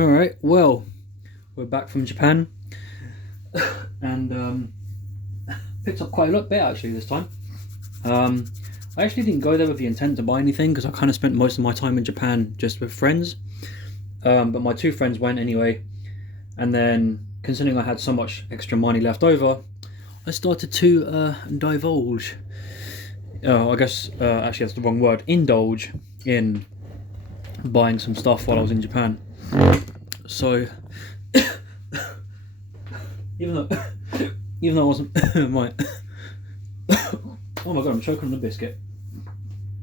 Alright, well, we're back from Japan and picked up quite a lot bit actually this time. I actually didn't go there with the intent to buy anything because I kind of spent most of my time in Japan just with friends. But my two friends went anyway, and then considering I had so much extra money left over, I started to divulge. I guess actually that's the wrong word. Indulge in buying some stuff while I was in Japan. So even though I wasn't my oh my god, I'm choking on the biscuit.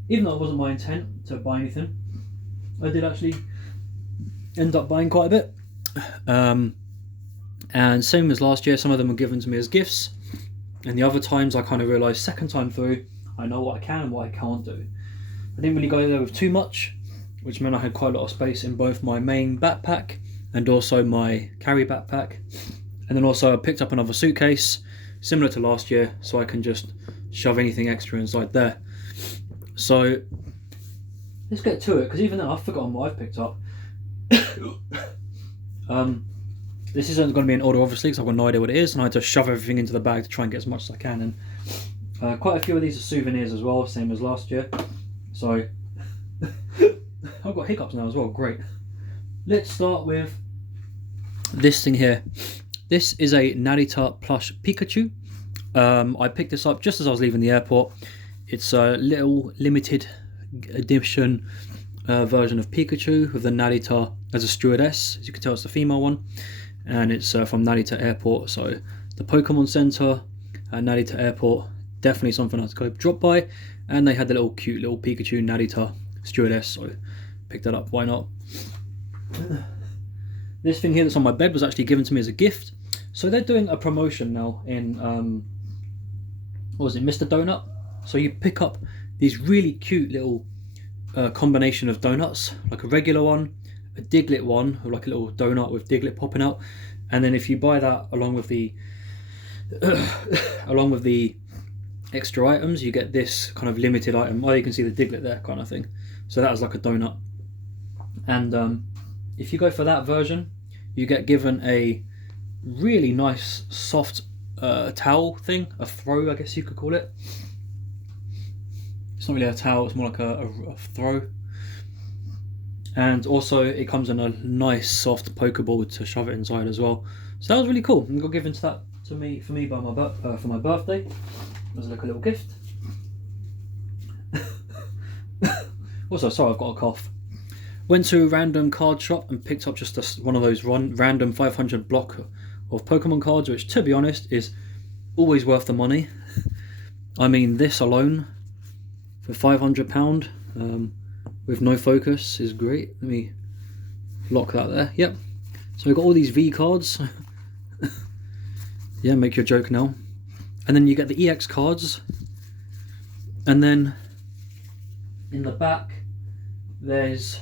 Even though it wasn't my intent to buy anything, I did actually end up buying quite a bit. And same as last year, some of them were given to me as gifts, and the other times I kind of realised second time through I know what I can and what I can't do. I didn't really go there with too much, which meant I had quite a lot of space in both my main backpack and also my carry backpack. And then also I picked up another suitcase similar to last year, so I can just shove anything extra inside there. So let's get to it, because even though I've forgotten what I've picked up. This isn't going to be in order obviously because I've got no idea what it is, and I had to shove everything into the bag to try and get as much as I can. And quite a few of these are souvenirs as well, same as last year. So I've got hiccups now as well, great. Let's start with this thing here. This is a Narita plush Pikachu. I picked this up just as I was leaving the airport. It's a little limited edition version of Pikachu with the Narita as a stewardess. As you can tell, it's the female one, and it's from Narita Airport. So the Pokemon Center at Narita Airport, definitely something I had to go drop by. And they had the little cute little Pikachu Narita stewardess, so picked that up. Why not? This thing here that's on my bed was actually given to me as a gift. So they're doing a promotion now in what was it, Mr. Donut? So you pick up these really cute little combination of donuts, like a regular one, a Diglett one, or like a little donut with Diglett popping out, and then if you buy that along with the extra items, you get this kind of limited item. Oh, you can see the Diglett there, kind of thing. So that was like a donut. And if you go for that version, you get given a really nice soft towel thing, a throw, I guess you could call it. It's not really a towel, it's more like a throw. And also it comes in a nice soft Pokeball to shove it inside as well. So that was really cool. And got given to me by for my birthday. It was like a little gift. Also, sorry, I've got a cough. Went to a random card shop and picked up just one of those random 500 block of Pokemon cards, which, to be honest, is always worth the money. I mean, this alone for £500 with no focus is great. Let me lock that there. Yep. So we've got all these V cards. Yeah, make your joke now. And then you get the EX cards. And then in the back there's...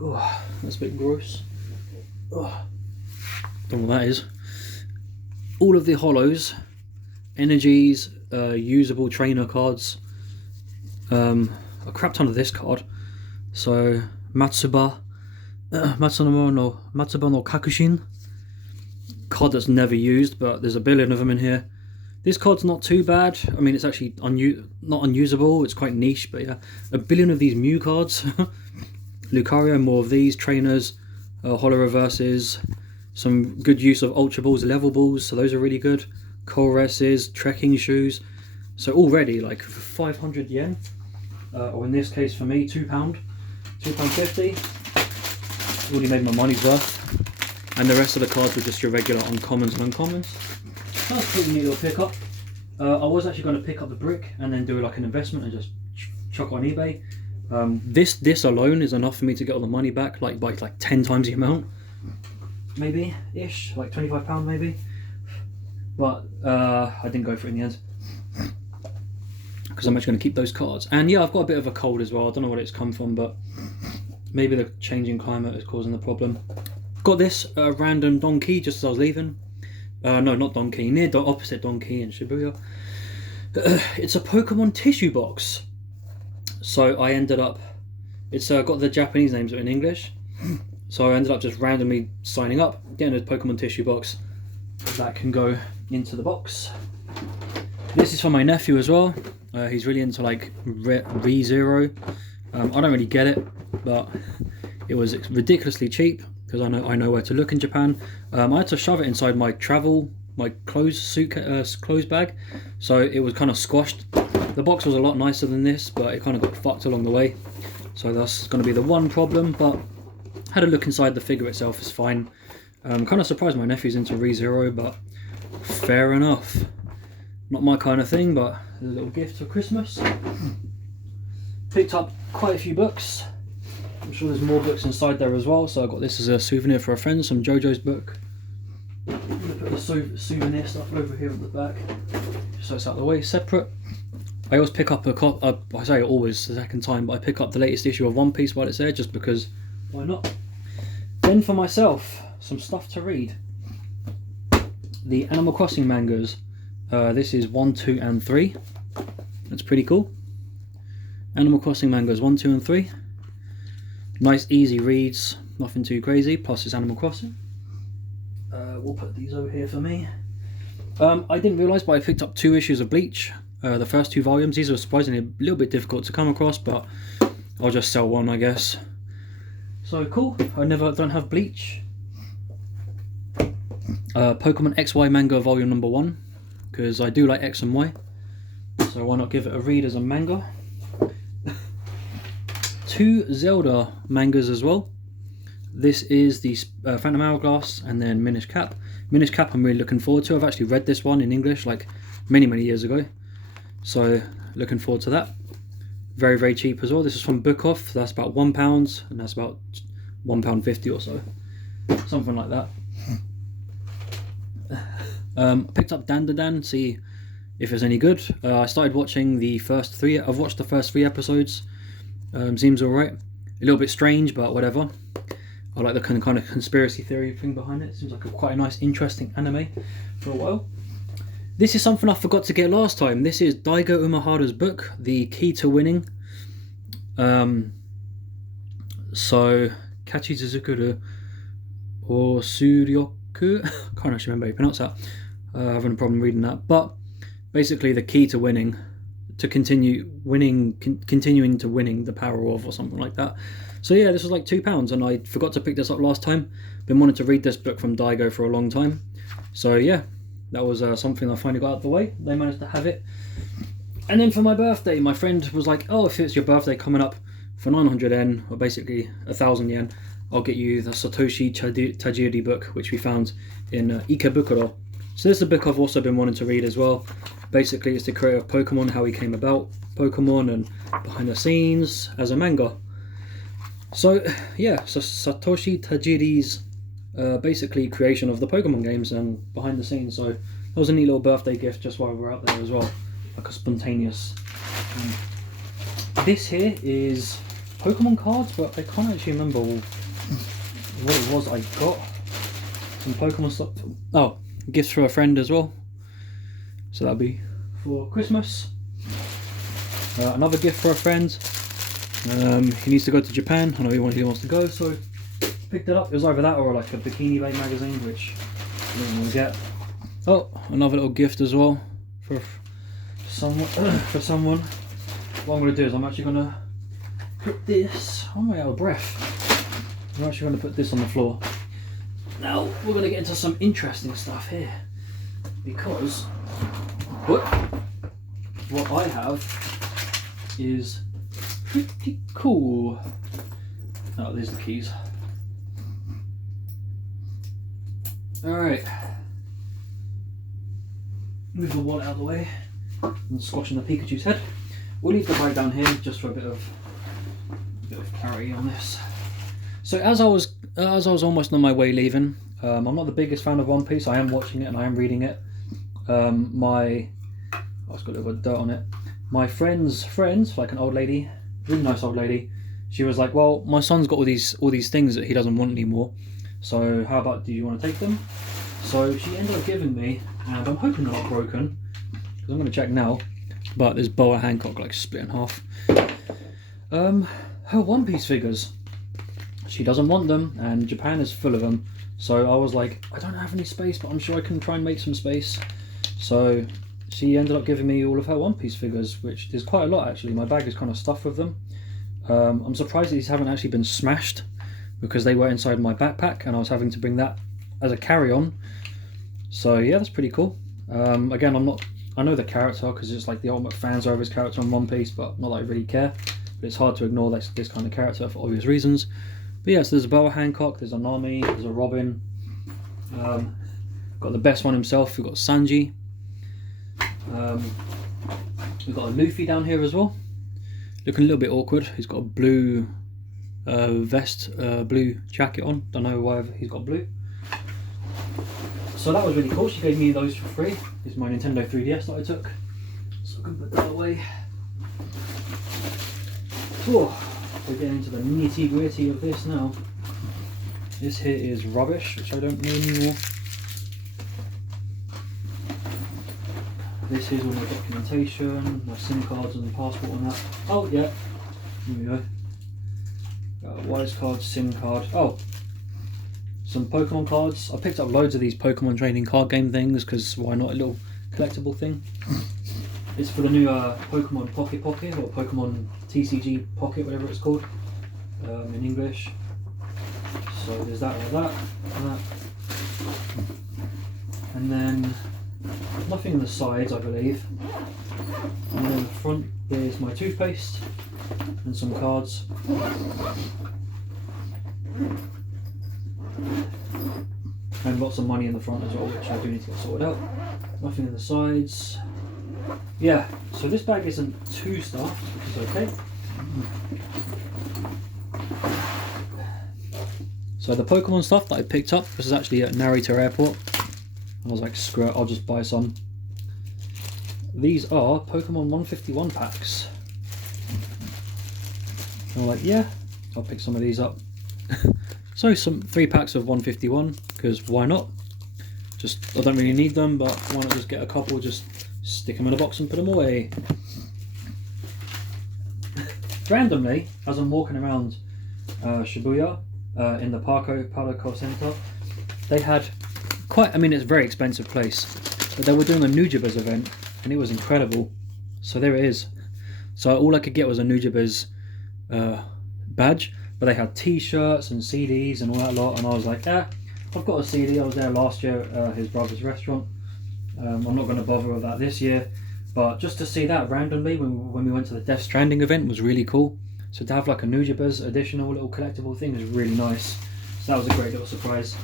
Oh, that's a bit gross. Oh, don't know what that is. All of the holos, energies, usable trainer cards, a crap ton of this card. So Matsuba no Kakushin, card that's never used, but there's a billion of them in here. This card's not too bad. I mean, it's actually not unusable, it's quite niche, but yeah, a billion of these Mew cards. Lucario, more of these trainers, holo reverses, some good use of Ultra Balls, level balls, so those are really good. Colresses, trekking shoes. So already, like for 500 yen, or in this case for me, £2.50, already made my money's worth. And the rest of the cards were just your regular uncommons and uncommons. That's a pretty neat little pickup. I was actually going to pick up the brick and then do like an investment and just chuck on eBay. This alone is enough for me to get all the money back, like by like 10 times the amount, maybe ish, like £25 maybe. But I didn't go for it in the end because I'm actually going to keep those cards. And yeah, I've got a bit of a cold as well. I don't know where it's come from, but maybe the changing climate is causing the problem. Got this random donkey just as I was leaving. No, not donkey, near the opposite donkey in Shibuya. It's a Pokemon tissue box. So I ended up, it's got the Japanese names in English. So I ended up just randomly signing up, getting a Pokemon tissue box that can go into the box. This is for my nephew as well. He's really into like ReZero. I don't really get it, but it was ridiculously cheap because I know where to look in Japan. I had to shove it inside my clothes bag, so it was kind of squashed. The box was a lot nicer than this, but it kind of got fucked along the way. So that's going to be the one problem, but had a look inside. The figure itself is fine. I'm kind of surprised my nephew's into ReZero, but fair enough. Not my kind of thing, but a little gift for Christmas. Picked up quite a few books. I'm sure there's more books inside there as well, so I got this as a souvenir for a friend, some JoJo's book. I'm going to put the souvenir stuff over here at the back, just so it's out of the way, separate. I always pick up I say always the second time, but I pick up the latest issue of One Piece while it's there, just because, why not? Then for myself, some stuff to read. The Animal Crossing mangas. This is 1, 2 and 3. That's pretty cool. Animal Crossing mangas 1, 2 and 3. Nice easy reads, nothing too crazy, plus it's Animal Crossing. We'll put these over here for me. I didn't realise, but I picked up 2 issues of Bleach. The first 2 volumes. These are surprisingly a little bit difficult to come across, but I'll just sell one, I guess. So cool. I don't have Bleach. Pokemon XY manga volume number 1, because I do like X and Y, so why not give it a read as a manga. 2 Zelda mangas as well. This is the Phantom Hourglass and then Minish Cap. Minish Cap I'm really looking forward to. I've actually read this one in English like many years ago, so looking forward to that. Very cheap as well. This is from Book Off. That's about £1 and that's about £1.50 or so, something like that. I picked up Dandadan, see if it's any good. I started watching the first 3. I've watched the first 3 episodes. Seems alright. A little bit strange, but whatever. I like the kind of conspiracy theory thing behind it. Seems like quite a nice, interesting anime for a while. This is something I forgot to get last time. This is Daigo Umehara's book, The Key to Winning. So, Kachizuzukuru or Suryoku. Can't actually remember how you pronounce that. Having a problem reading that. But basically, the key to winning, to continuing to winning the power of, or something like that. So yeah, this was like £2, and I forgot to pick this up last time. Been wanting to read this book from Daigo for a long time. So yeah, that was something I finally got out of the way. They managed to have it. And then for my birthday, my friend was like, oh, if it's your birthday coming up, for 900 yen, or basically 1,000 yen, I'll get you the Satoshi Tajiri book, which we found in Ikebukuro. So this is a book I've also been wanting to read as well. Basically, it's the creator of Pokemon, how he came about Pokemon, and behind the scenes as a manga. So yeah, so Satoshi Tajiri's basically creation of the Pokemon games and behind the scenes. So that was a neat little birthday gift just while we're out there as well, like a spontaneous. This here is Pokemon cards, but I can't actually remember what it was I got. Some Pokemon stuff. Oh, gifts for a friend as well. So that'll be for Christmas. Another gift for a friend. He needs to go to Japan. I know he wants to go, so picked it up. It was either that or like a Bikini Bay magazine, which I didn't want to get. Oh, another little gift as well for someone. What I'm going to do is I'm actually going to put this. I'm way out of breath. I'm actually going to put this on the floor. Now we're going to get into some interesting stuff here, because what I have is pretty cool. Oh, there's the keys. Alright. Move the wallet out of the way and squashing the Pikachu's head. We'll leave the bag down here just for a bit of clarity on this. So as I was almost on my way leaving, I'm not the biggest fan of One Piece. I am watching it and I am reading it. It's got a little bit of dirt on it. My friend's friends, like an old lady, really nice old lady, she was like, well, my son's got all these things that he doesn't want anymore, so how about, do you want to take them? So she ended up giving me, and I'm hoping they're not broken, because I'm going to check now, but there's Boa Hancock like split in half. Her One Piece figures. she doesn't want them, and Japan is full of them. So I was like, I don't have any space, but I'm sure I can try and make some space. So she ended up giving me all of her One Piece figures, which is quite a lot actually. My bag is kind of stuffed with them. I'm surprised these haven't actually been smashed, because they were inside my backpack and I was having to bring that as a carry-on. So yeah, that's pretty cool. Again, I know the character because it's like the ultimate fans of his character on One Piece, but not that I really care. But it's hard to ignore this kind of character for obvious reasons. But yeah, so there's a Boa Hancock, there's a Nami, there's a Robin. Got the best one himself, we've got Sanji. We've got a Luffy down here as well. Looking a little bit awkward. He's got a blue vest, blue jacket on. Don't know why he's got blue. So that was really cool. She gave me those for free. This is my Nintendo 3DS that I took. So I can put that away. Oh, we're getting into the nitty gritty of this now. This here is rubbish, which I don't need anymore. This is all my documentation, my SIM cards and the passport and that. Oh yeah, here we go. Wise card, SIM card. Oh, some Pokemon cards. I picked up loads of these Pokemon trading card game things because why not, a little collectible thing. It's for the new Pokemon Pocket or Pokemon TCG Pocket, whatever it's called in English. So there's that and that. And then nothing on the sides, I believe. And then in the front there's my toothpaste and some cards. And lots of money in the front as well, which I do need to get sorted out. Nothing in the sides. Yeah, so this bag isn't too stuffed, which is okay. So the Pokemon stuff that I picked up, this is actually at Narita Airport. I was like, screw it, I'll just buy some. These are Pokemon 151 packs. And I'm like, yeah, I'll pick some of these up. So some 3 packs of 151, because why not? Just, I don't really need them, but why not just get a couple, just stick them in a box and put them away. Randomly, as I'm walking around Shibuya, in the Parco Center, they had quite, I mean, it's a very expensive place, but they were doing a Nujabes event and it was incredible. So there it is. So all I could get was a Nujabes badge, but they had t-shirts and CDs and all that lot, and I was like, yeah, I've got a CD, I was there last year at his brother's restaurant. I'm not going to bother with that this year, but just to see that randomly when we went to the Death Stranding event was really cool. So to have like a Nujabes additional little collectible thing is really nice. So that was a great little surprise.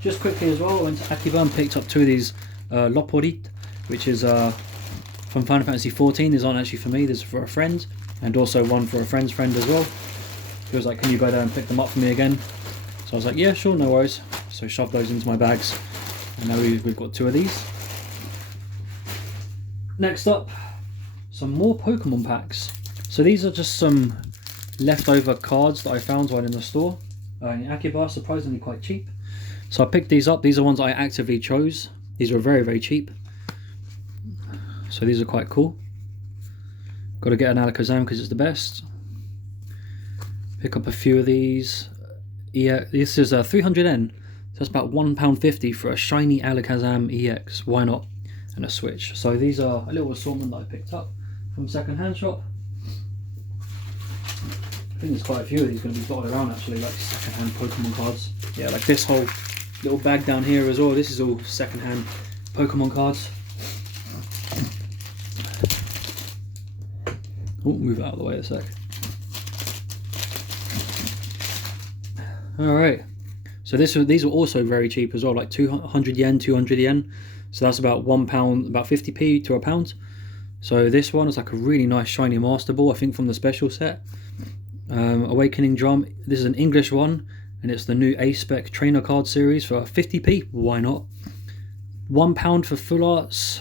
Just quickly as well, I went to Akiba and picked up 2 of these Loporit, which is from Final Fantasy 14. These aren't actually for me, these are for a friend, and also one for a friend's friend as well. He was like, can you go there and pick them up for me again? So I was like, yeah, sure, no worries. So shoved those into my bags, and now we've got 2 of these. Next up, some more Pokemon packs. So these are just some leftover cards that I found while in the store. In Akiba, surprisingly quite cheap. So I picked these up. These are ones I actively chose. These were very, very cheap. So these are quite cool. Got to get an Alakazam because it's the best. Pick up a few of these. Yeah, this is a 300N. So that's about £1.50 for a shiny Alakazam EX. Why not? And a Switch. So these are a little assortment that I picked up from second-hand shop. I think there's quite a few of these going to be dotted around actually, like second-hand Pokemon cards. Yeah, like this whole little bag down here as well. This is all second-hand Pokemon cards. Oh, move it out of the way a sec. Alright, so these are also very cheap as well, like 200 yen, 200 yen. So that's about £1, about 50p to £1. So this one is like a really nice shiny Master Ball, I think from the special set. Awakening Drum, this is an English one, and it's the new A-Spec Trainer Card Series for 50p, why not? £1 for full arts.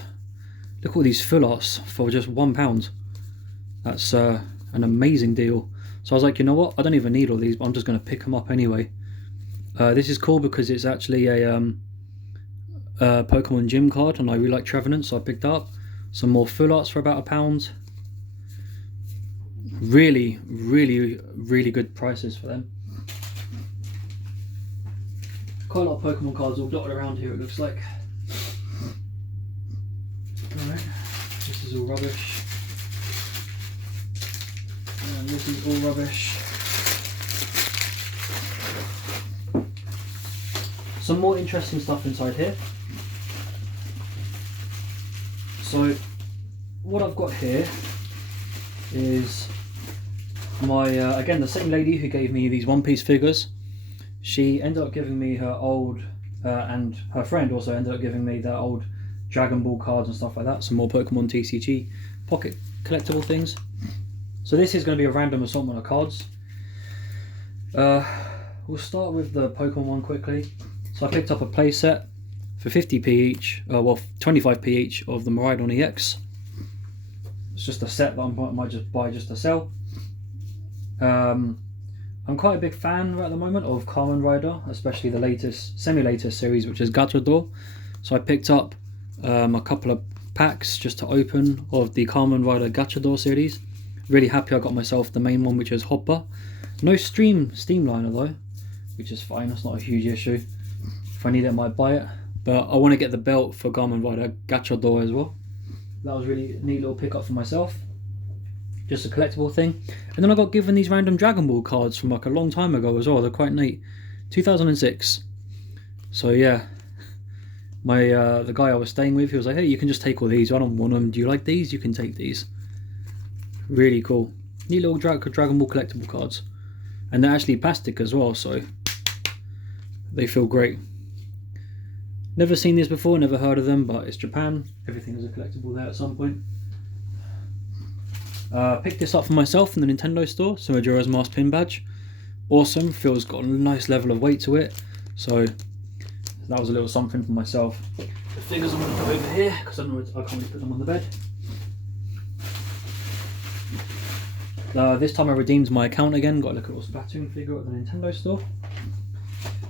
Look at all these full arts for just £1. That's an amazing deal. So I was like, you know what, I don't even need all these, but I'm just going to pick them up anyway. This is cool because it's actually a Pokemon Gym card, and I really like Trevenant, so I picked up some more full arts for about £1. Really, really, really good prices for them. Quite a lot of Pokemon cards all dotted around here, it looks like. Alright, this is all rubbish. And this is all rubbish. Some more interesting stuff inside here. So, what I've got here is my, again, the same lady who gave me these One Piece figures. She ended up giving me her old, and her friend also ended up giving me their old Dragon Ball cards and stuff like that. Some more Pokemon TCG pocket collectible things. So this is going to be a random assortment of cards. We'll start with the Pokemon one quickly. So I picked up a play set for 50p each, well 25p each of the Miraidon EX. It's just a set that I might just buy just to sell. I'm quite a big fan at the moment of Kamen Rider, especially the latest, semi-latest series, which is Gachador. So I picked up a couple of packs just to open of the Kamen Rider Gachador series. Really happy I got myself the main one, which is Hopper. No Steamliner though, which is fine, that's not a huge issue. If I need it I might buy it. But I want to get the belt for Kamen Rider Gachador as well. That was really a neat little pickup for myself. Just a collectible thing. And then I got given these random Dragon Ball cards from like a long time ago as well. They're quite neat. 2006. So yeah. My the guy I was staying with, he was like, hey, you can just take all these. I don't want them. Do you like these? You can take these. Really cool. Neat little Dragon Ball collectible cards. And they're actually plastic as well, so they feel great. Never seen these before, never heard of them, but it's Japan. Everything is a collectible there at some point. Picked this up for myself from the Nintendo store, so Majora's Mask pin badge. Awesome, feels got a nice level of weight to it, so that was a little something for myself. The figures I'm going to put over here, because I can't really put them on the bed. This time I redeemed my account again, got a little Splatoon figure at the Nintendo store.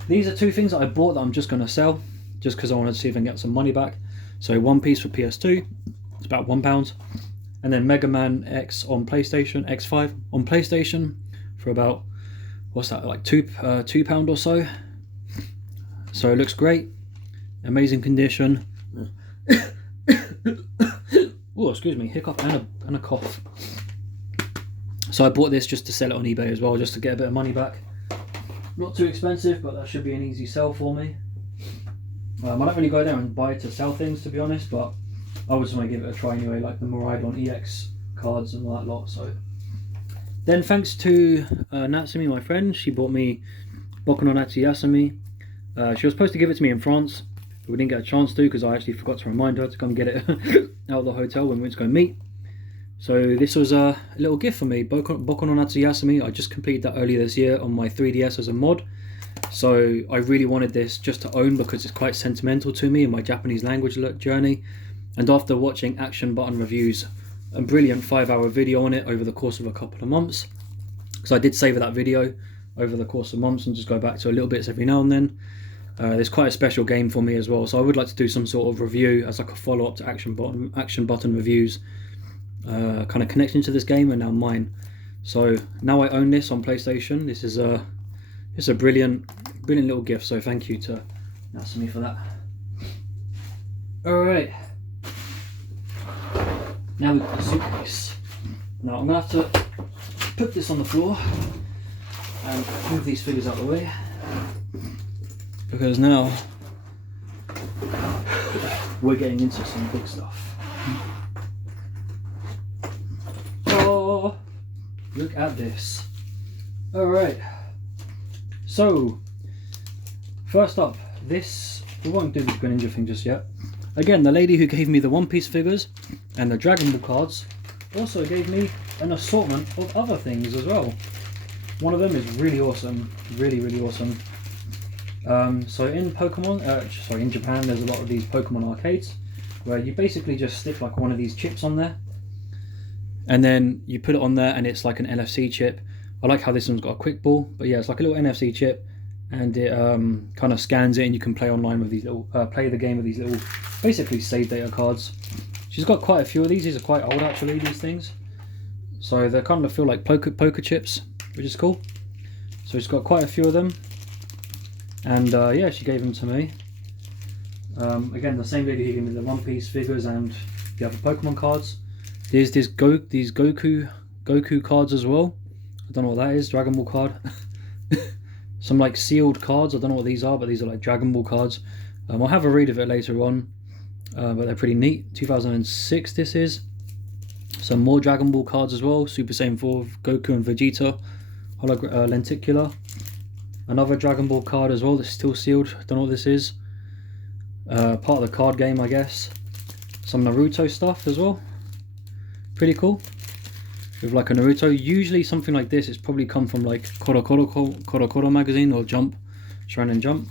These are two things that I bought that I'm just going to sell, just because I wanted to see if I can get some money back. So one piece for PS2, it's about £1. And then Mega Man X on PlayStation, X5 on PlayStation for about, what's that, like £2 or so. So it looks great, amazing condition. Oh, excuse me, hiccup and a cough. So I bought this just to sell it on eBay as well, just to get a bit of money back. Not too expensive, but that should be an easy sell for me. I don't really go there and buy to sell things, to be honest, but I just want to give it a try anyway, like the Miraidon EX cards and all that lot. So then, thanks to Natsumi, my friend, she bought me Boku no Natsu Yasumi. She was supposed to give it to me in France, but we didn't get a chance to because I actually forgot to remind her to come get it out of the hotel when we went to go meet. So this was a little gift for me, Boku no Natsu Yasumi. I just completed that earlier this year on my 3DS as a mod. So I really wanted this just to own because it's quite sentimental to me in my Japanese language journey. And after watching Action Button reviews, a brilliant 5-hour video on it over the course of a couple of months. So I did save that video over the course of months and just go back to a little bits every now and then. It's quite a special game for me as well. So I would like to do some sort of review as like a follow-up to Action Button reviews. Kind of connection to this game and now mine. So now I own this on PlayStation. This is it's a brilliant little gift, so thank you to Natsumi for that. Alright, now we've got the suitcase. Now I'm going to have to put this on the floor and move these figures out of the way, because now we're getting into some big stuff. Oh, look at this. Alright, so first up, this, we won't do the Greninja thing just yet. Again, the lady who gave me the One Piece figures and the Dragon Ball cards also gave me an assortment of other things as well. One of them is really awesome, really awesome. So in in Japan, there's a lot of these Pokemon arcades where you basically just stick like one of these chips on there, and then you put it on there, and it's like an NFC chip. I like how this one's got a quick ball, but yeah, it's like a little NFC chip, and it kind of scans it, and you can play online with these little, play the game with these little, basically save data cards. She's got quite a few of these. These are quite old actually, these things. So they kind of feel like poker chips, which is cool. So she's got quite a few of them, and yeah, she gave them to me. Again, the same lady who gave me the One Piece figures and the other Pokemon cards. There's these Goku cards as well. I don't know what that is. Dragon Ball card. Some like sealed cards. I don't know what these are, but these are like Dragon Ball cards. I'll have a read of it later on, but they're pretty neat. 2006 this is. Some more Dragon Ball cards as well. Super Saiyan 4, Goku and Vegeta. Lenticular. Another Dragon Ball card as well that's still sealed. Don't know what this is. Part of the card game, I guess. Some Naruto stuff as well. Pretty cool. With like a Naruto. Usually something like this, it's probably come from like Koro Koro magazine or Jump. Shonen Jump.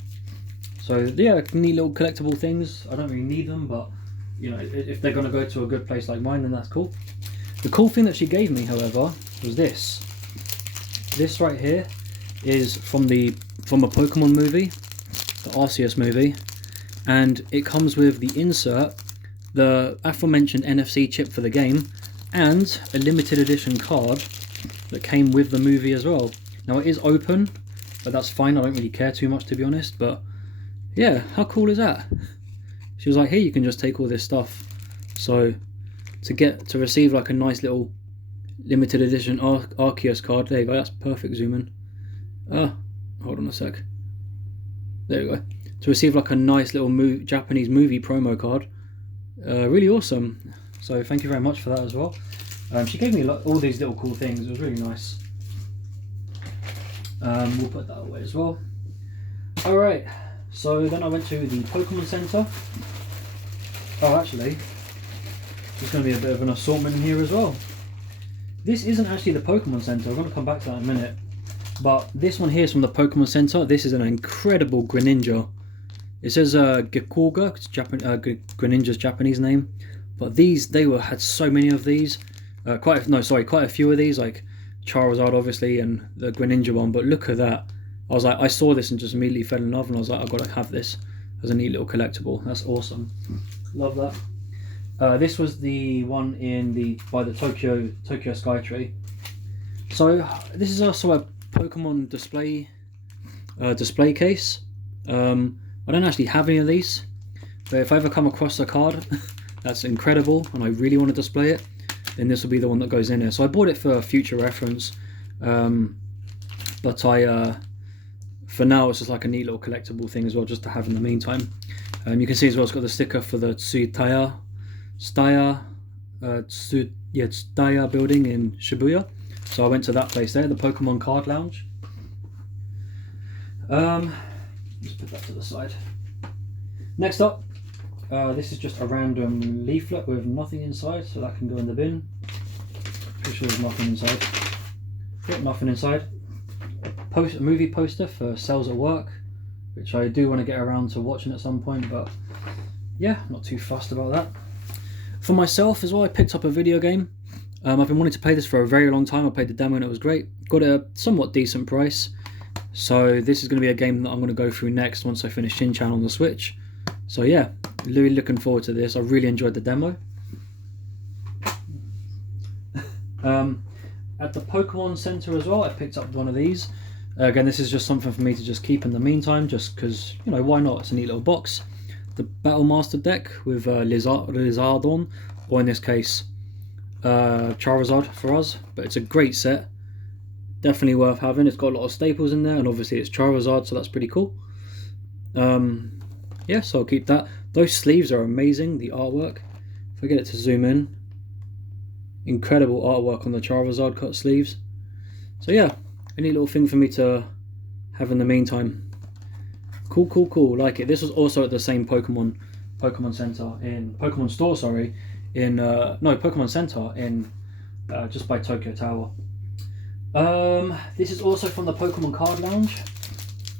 So yeah, neat little collectible things. I don't really need them, but you know, if they're going to go to a good place like mine, then that's cool. The cool thing that she gave me, however, was this. This right here is from a Pokemon movie, the Arceus movie, and it comes with the insert, the aforementioned NFC chip for the game, and a limited edition card that came with the movie as well. Now it is open, but that's fine. I don't really care too much, to be honest. But yeah, how cool is that? She was like, "Here, you can just take all this stuff." So to receive like a nice little limited edition Arceus card, there you go. That's perfect. Zoom in. Hold on a sec. There you go. To receive like a nice little Japanese movie promo card, really awesome. So thank you very much for that as well. She gave me all these little cool things. It was really nice. We'll put that away as well. Alright, so then I went to the Pokemon Center. Oh, actually, there's going to be a bit of an assortment in here as well. This isn't actually the Pokemon Center. I'm going to come back to that in a minute. But this one here is from the Pokemon Center. This is an incredible Greninja. It says Gikuga, it's Greninja's Japanese name. But these, had so many of these. Quite a few of these, like Charizard obviously and the Greninja one. But look at that. I was like, I saw this and just immediately fell in love, and I was like, I've got to have this as a neat little collectible. That's awesome. Love that. This was the one by the Tokyo Skytree. So this is also a Pokemon display case. I don't actually have any of these, but if I ever come across a card that's incredible and I really want to display it, then this will be the one that goes in here. So I bought it for future reference, but for now it's just like a neat little collectible thing as well, just to have in the meantime. You can see as well it's got the sticker for the Tsutaya building in Shibuya. So I went to that place there, the Pokemon Card Lounge. Let's put that to the side. Next up, this is just a random leaflet with nothing inside, so that can go in the bin. Pretty sure there's nothing inside. Yep, nothing inside. A movie poster for Cells at Work, which I do want to get around to watching at some point, but yeah, not too fussed about that. For myself as well, I picked up a video game. I've been wanting to play this for a very long time. I played the demo and it was great. Got a somewhat decent price. So this is going to be a game that I'm going to go through next once I finish Shin-Chan on the Switch. So yeah, really looking forward to this. I really enjoyed the demo. At the Pokemon Center as well, I picked up one of these. Again, this is just something for me to just keep in the meantime, just because, you know, why not? It's a neat little box. The Battle Master deck with Lizardon, or in this case, Charizard for us. But it's a great set. Definitely worth having. It's got a lot of staples in there, and obviously it's Charizard, so that's pretty cool. Yeah, so I'll keep that. Those sleeves are amazing, the artwork. If I get it to zoom in, incredible artwork on the Charizard cut sleeves. So yeah, a neat little thing for me to have in the meantime. Cool, like it. This was also at the same Pokemon Center in Pokemon Store, sorry, in Pokemon Center in just by Tokyo Tower. This is also from the Pokemon Card Lounge,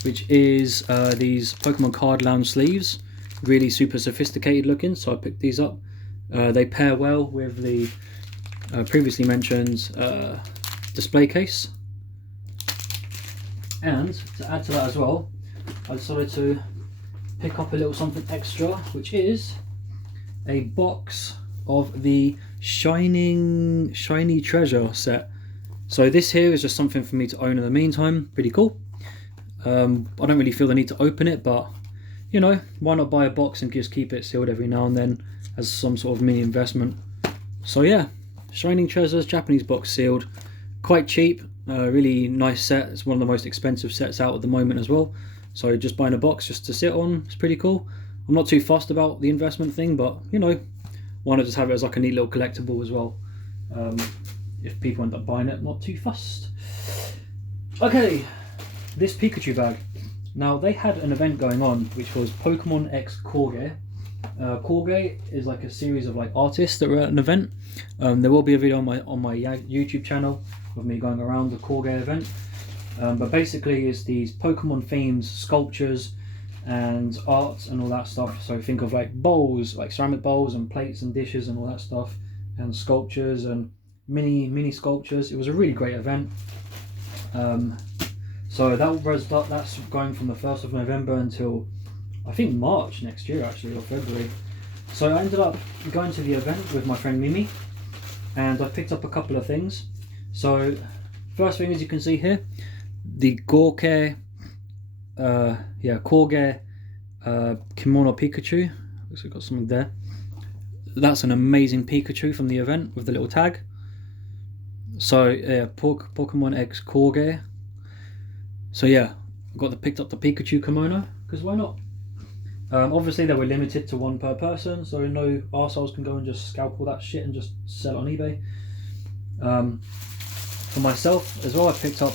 which is these Pokemon Card Lounge sleeves, really super sophisticated looking, so I picked these up. They pair well with the previously mentioned display case. And to add to that as well, I decided to pick up a little something extra, which is a box of the shiny treasure set. So this here is just something for me to own in the meantime. Pretty cool. I don't really feel the need to open it, but you know, why not buy a box and just keep it sealed every now and then as some sort of mini investment. So yeah, Shining Treasures, Japanese box sealed, quite cheap, really nice set. It's one of the most expensive sets out at the moment as well. So just buying a box just to sit on, it's pretty cool. I'm not too fussed about the investment thing, but you know, why not just have it as like a neat little collectible as well. If people end up buying it, not too fussed. Okay, this Pikachu bag. Now they had an event going on which was Pokemon X Corge. Corge is like a series of like artists that were at an event. There will be a video on my YouTube channel of me going around the Corge event. But basically it's these Pokemon themed sculptures and art and all that stuff. So think of like bowls, like ceramic bowls and plates and dishes and all that stuff, and sculptures and mini sculptures. It was a really great event. So that's going from the 1st of November until I think March next year actually, or February. So I ended up going to the event with my friend Mimi, and I picked up a couple of things. So first thing, as you can see here, the Corge Kimono Pikachu. Looks like we've got something there. That's an amazing Pikachu from the event with the little tag. So yeah, Pokemon X Corge. So yeah, picked up the Pikachu kimono, because why not? Obviously they were limited to one per person, so no arseholes can go and just scalp all that shit and just sell it on eBay. For myself as well, I picked up,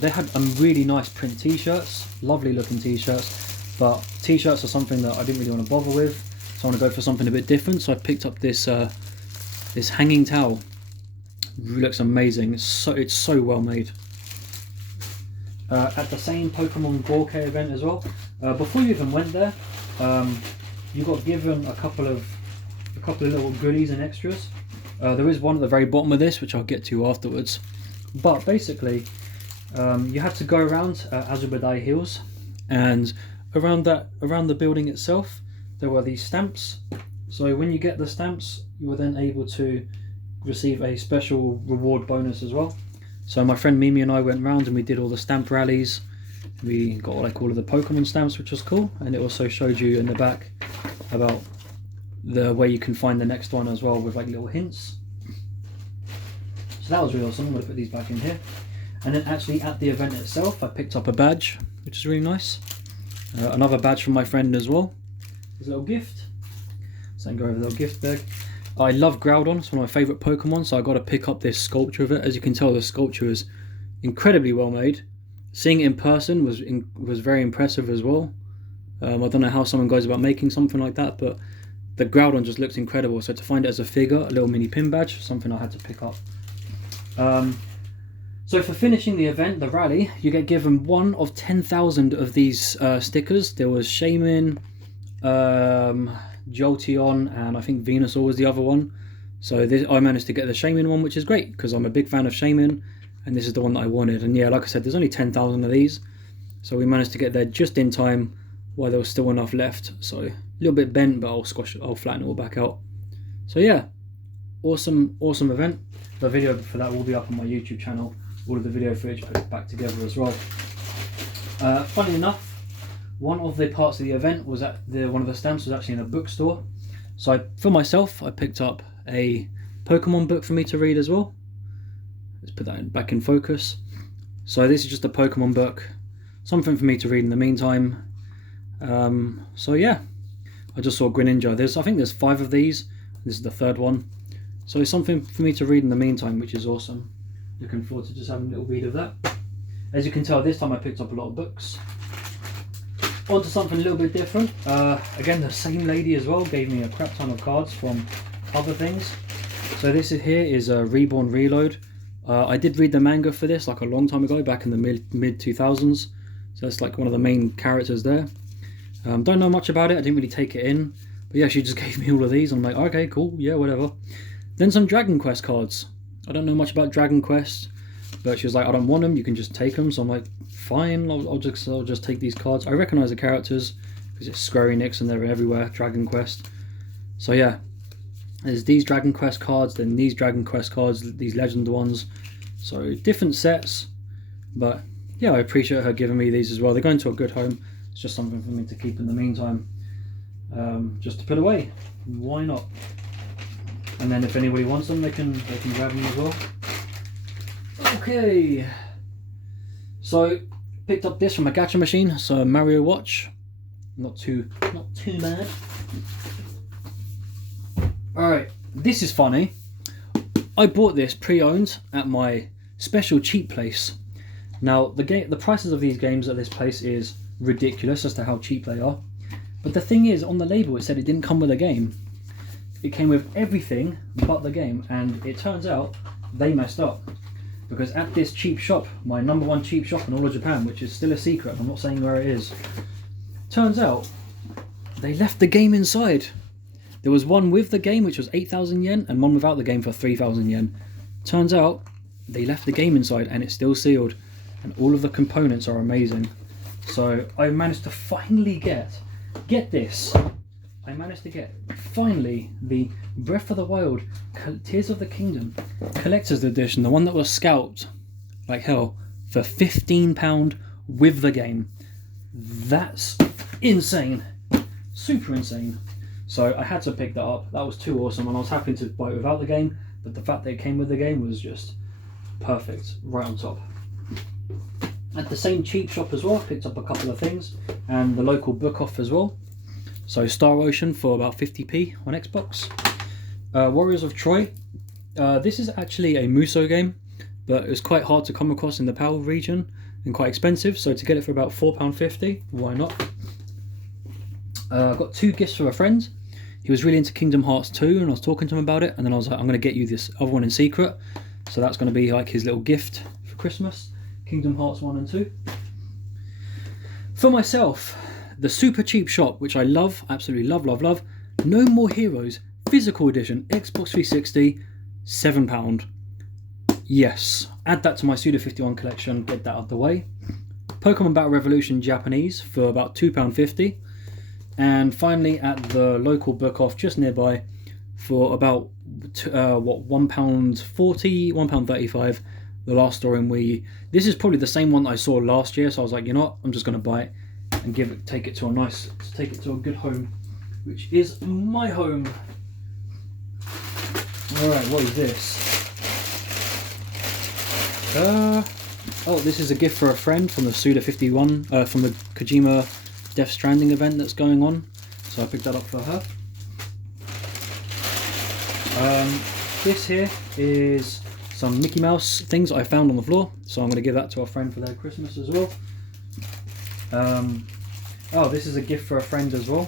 they had really nice print t-shirts, lovely looking t-shirts, but t-shirts are something that I didn't really want to bother with, so I want to go for something a bit different. So I picked up this this hanging towel. It looks amazing. It's so well made. At the same Pokemon Gorke event as well. Before you even went there, you got given a couple of little goodies and extras. There is one at the very bottom of this, which I'll get to afterwards. But basically, you had to go around Azubadai Hills, and around the building itself, there were these stamps. So when you get the stamps, you were then able to receive a special reward bonus as well. So my friend Mimi and I went round and we did all the stamp rallies. We got like all of the Pokemon stamps, which was cool, and it also showed you in the back about the where you can find the next one as well, with like little hints. So that was really awesome. I'm going to put these back in here. And then actually at the event itself, I picked up a badge, which is really nice. Another badge from my friend as well. His little gift. So I can go over the little gift bag. I love Groudon, it's one of my favourite Pokemon, so I got to pick up this sculpture of it. As you can tell, the sculpture is incredibly well made. Seeing it in person was very impressive as well. I don't know how someone goes about making something like that, but the Groudon just looks incredible. So to find it as a figure, a little mini pin badge, something I had to pick up. So for finishing the event, the rally, you get given one of 10,000 of these stickers. There was Shaman, Jolteon, and I think Venusaur was the other one. So I managed to get the Shaman one, which is great because I'm a big fan of Shaman, and this is the one that I wanted. And yeah, like I said, there's only 10,000 of these, so we managed to get there just in time while there was still enough left. So a little bit bent, but I'll flatten it all back out. So yeah, awesome event. The video for that will be up on my YouTube channel. All of the video footage put back together as well. Funny enough, one of the parts of the event was one of the stamps was actually in a bookstore. So for myself, I picked up a Pokemon book for me to read as well. Let's put that back in focus. So this is just a Pokemon book, something for me to read in the meantime. So yeah, I just saw Greninja. I think there's 5 of these. This is the 3rd one. So it's something for me to read in the meantime, which is awesome. Looking forward to just having a little read of that. As you can tell, this time I picked up a lot of books. On to something a little bit different. Again, the same lady as well gave me a crap ton of cards from other things. So this here is a Reborn Reload. I did read the manga for this like a long time ago, back in the mid 2000s. So that's like one of the main characters there. Don't know much about it, I didn't really take it in. But yeah, she just gave me all of these. I'm like, okay, cool, yeah, whatever. Then some Dragon Quest cards. I don't know much about Dragon Quest, but she was like, I don't want them, you can just take them. So I'm like, fine, I'll just take these cards. I recognise the characters because it's Square Enix and they're everywhere, Dragon Quest. So yeah, There's these Dragon Quest cards, then these Dragon Quest cards, these Legend ones. So different sets, but yeah, I appreciate her giving me these as well. They're going to a good home. It's just something for me to keep in the meantime, just to put away. Why not? And then if anybody wants them, they can grab them as well. Okay, so picked up this from a gacha machine. So Mario watch, not too bad. All right, this is funny. I bought this pre-owned at my special cheap place. Now the prices of these games at this place is ridiculous as to how cheap they are. But the thing is, on the label it said it didn't come with a game. It came with everything but the game, and it turns out they messed up. Because at this cheap shop, my #1 cheap shop in all of Japan, which is still a secret, I'm not saying where it is, turns out they left the game inside. There was one with the game, which was 8,000 yen, and one without the game for 3,000 yen. Turns out they left the game inside and it's still sealed, and all of the components are amazing. So I managed to finally get this. I managed to get finally the Breath of the Wild Tears of the Kingdom Collector's Edition, the one that was scalped like hell, for £15 with the game. That's insane, super insane. So I had to pick that up. That was too awesome, and I was happy to buy it without the game, but the fact that it came with the game was just perfect, right on top. At the same cheap shop as well, picked up a couple of things, and the local book off as well. So Star Ocean for about 50p on Xbox. Warriors of Troy. This is actually a Muso game, but it was quite hard to come across in the PAL region and quite expensive, so to get it for about £4.50, why not? I got 2 gifts for a friend. He was really into Kingdom Hearts 2, and I was talking to him about it, and then I was like, I'm going to get you this other one in secret. So that's going to be like his little gift for Christmas. Kingdom Hearts 1 and 2. For myself, the super cheap shop, which I love, absolutely love. No More Heroes, physical edition, Xbox 360, £7. Yes, add that to my Suda51 collection, get that out of the way. Pokemon Battle Revolution Japanese for about £2.50. And finally at the local book off just nearby for about £1.40, £1.35, The Last Story in Wii. This is probably the same one that I saw last year, so I was like, you know what, I'm just going to buy it and take it to a good home, which is my home. Alright, what is this? This is a gift for a friend from the Suda51, from the Kojima Death Stranding event that's going on, so I picked that up for her. This here is some Mickey Mouse things I found on the floor, so I'm going to give that to a friend for their Christmas as well. This is a gift for a friend as well.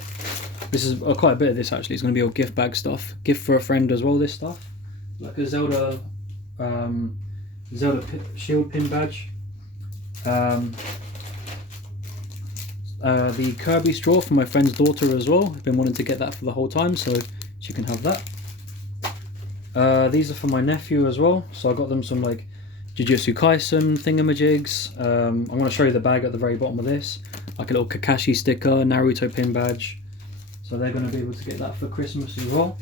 This is quite a bit of this actually. It's going to be all gift bag stuff. Gift for a friend as well, this stuff. Like a Zelda shield pin badge. The Kirby straw for my friend's daughter as well. I've been wanting to get that for the whole time, so she can have that. These are for my nephew as well, so I got them some like Jujutsu Kaisen thingamajigs. I'm going to show you the bag at the very bottom of this, like a little Kakashi sticker, Naruto pin badge, so they're going to be able to get that for Christmas as well.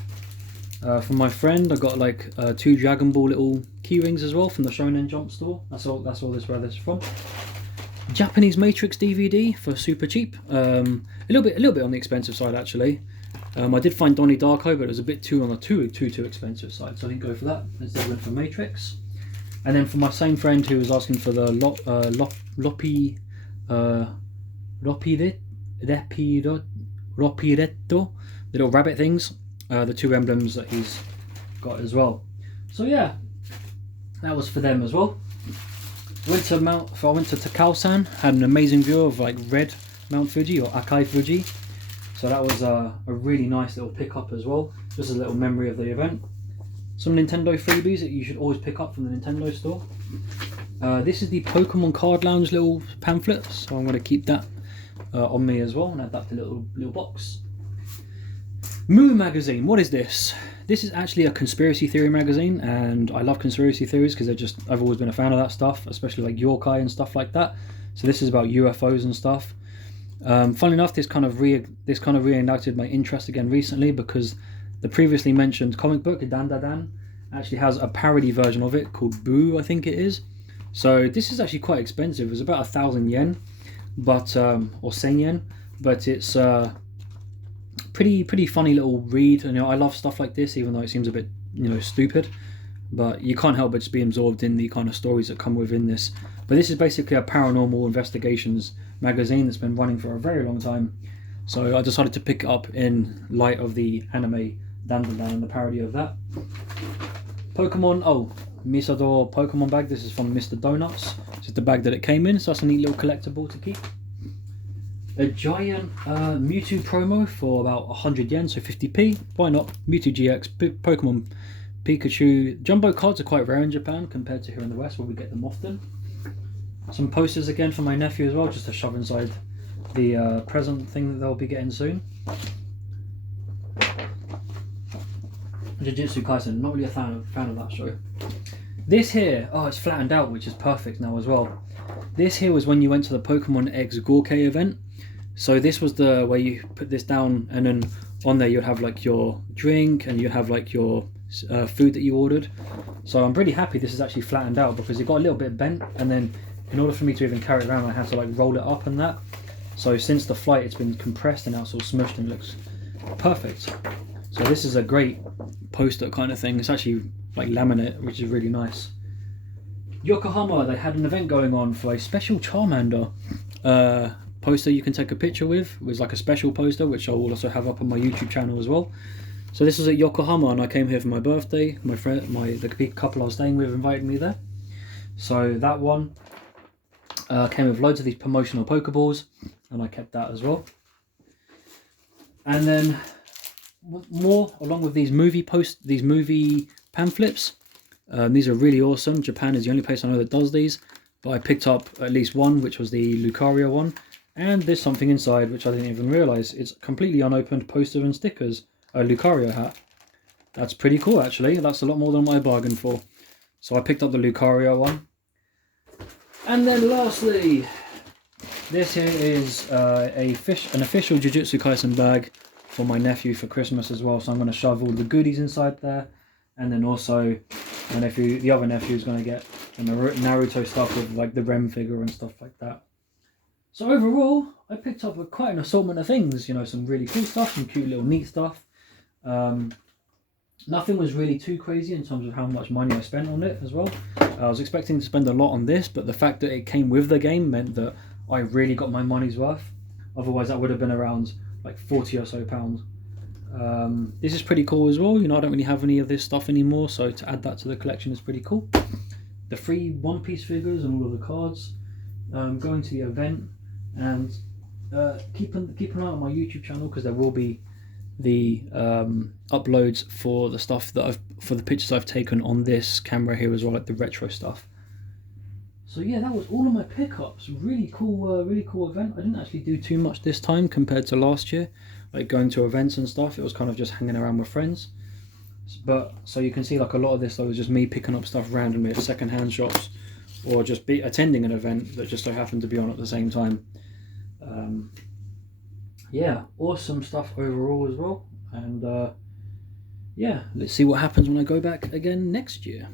For my friend, I got like 2 Dragon Ball little key rings as well from the Shonen Jump store. That's all this where this is from. Japanese Matrix DVD for super cheap. A little bit on the expensive side actually. I did find Donnie Darko, but it was a bit too on the too expensive side, so I didn't go for that. Instead, I went for Matrix. And then for my same friend who was asking for the Lopiretto, little rabbit things, the 2 emblems that he's got as well. So yeah, that was for them as well. I went to Takao-san, had an amazing view of like red Mount Fuji or Akai Fuji. So that was a really nice little pickup as well, just as a little memory of the event. Some Nintendo freebies that you should always pick up from the Nintendo store. This is the Pokemon Card Lounge little pamphlet, so I'm going to keep that on me as well and add that to the little box. Moo magazine, what is this? This is actually a conspiracy theory magazine, and I love conspiracy theories because I've always been a fan of that stuff, especially like yokai and stuff like that. So this is about UFOs and stuff. Funnily enough, this kind of reignited my interest again recently because the previously mentioned comic book, Dan Da Dan, actually has a parody version of it called Boo, I think it is. So this is actually quite expensive. It's about 1,000 yen, but or sen yen, but it's pretty funny little read. And I love stuff like this, even though it seems a bit stupid. But you can't help but just be absorbed in the kind of stories that come within this. But this is basically a paranormal investigations magazine that's been running for a very long time. So I decided to pick it up in light of the anime Dan Da Dan and the parody of that. Pokemon, Misador Pokemon bag. This is from Mr. Donuts. This is the bag that it came in, so that's a neat little collectible to keep. A giant Mewtwo promo for about 100 yen, so 50p. Why not? Mewtwo GX, Pokemon Pikachu. Jumbo cards are quite rare in Japan compared to here in the West, where we get them often. Some posters again for my nephew as well, just to shove inside the present thing that they'll be getting soon. Jujutsu Kaisen, not really a fan of that show. This here, it's flattened out, which is perfect now as well. This here was when you went to the Pokemon X Gorkei event. So this was the where you put this down, and then on there you'd have like your drink and you'd have like your food that you ordered. So I'm pretty happy this is actually flattened out, because it got a little bit bent, and then in order for me to even carry it around I had to like roll it up and that. So since the flight it's been compressed and now it's all smushed and looks perfect. So this is a great poster kind of thing. It's actually like laminate, which is really nice. Yokohama, they had an event going on for a special Charmander poster you can take a picture with. It was like a special poster, which I will also have up on my YouTube channel as well. So this was at Yokohama, and I came here for my birthday. My friend, the couple I was staying with invited me there. So that one came with loads of these promotional Pokeballs, and I kept that as well. And then more along with these movie pamphlets. These are really awesome. Japan is the only place I know that does these, but I picked up at least one, which was the Lucario one, and there's something inside which I didn't even realize. It's completely unopened poster and stickers. A Lucario hat. That's pretty cool, actually. That's a lot more than what I bargained for. So I picked up the Lucario one. And then lastly, this here is an official Jujutsu Kaisen bag for my nephew for Christmas as well. So I'm going to shove all the goodies inside there, and then also my nephew, the other nephew, is going to get Naruto stuff with like the Rem figure and stuff like that. So overall, I picked up quite an assortment of things. Some really cool stuff, some cute little neat stuff. Nothing was really too crazy in terms of how much money I spent on it as well. I was expecting to spend a lot on this, but the fact that it came with the game meant that I really got my money's worth. Otherwise, that would have been around like 40 or so pounds. This is pretty cool as well. I don't really have any of this stuff anymore, so to add that to the collection is pretty cool. The free One Piece figures and all of the cards. Going to the event, and keep an eye on my YouTube channel, because there will be the uploads for the stuff that for the pictures I've taken on this camera here as well, like the retro stuff. So yeah, that was all of my pickups. Really cool event. I didn't actually do too much this time compared to last year, like going to events and stuff. It was kind of just hanging around with friends. But so you can see like a lot of this though was just me picking up stuff randomly at second-hand shops, or just attending an event that just so happened to be on at the same time. Yeah, awesome stuff overall as well. And yeah, let's see what happens when I go back again next year.